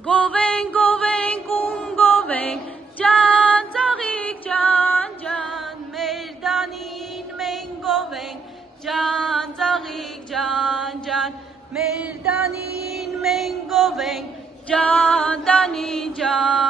Գովենք, գովենք, գովենք, ջան, ծաղիկ, ջան, ջան, մեր դանին մենք գովենք, ջան, ծաղիկ, ջան, ջան, մեր դանին մենք գովենք, ջան, դանի, ջան,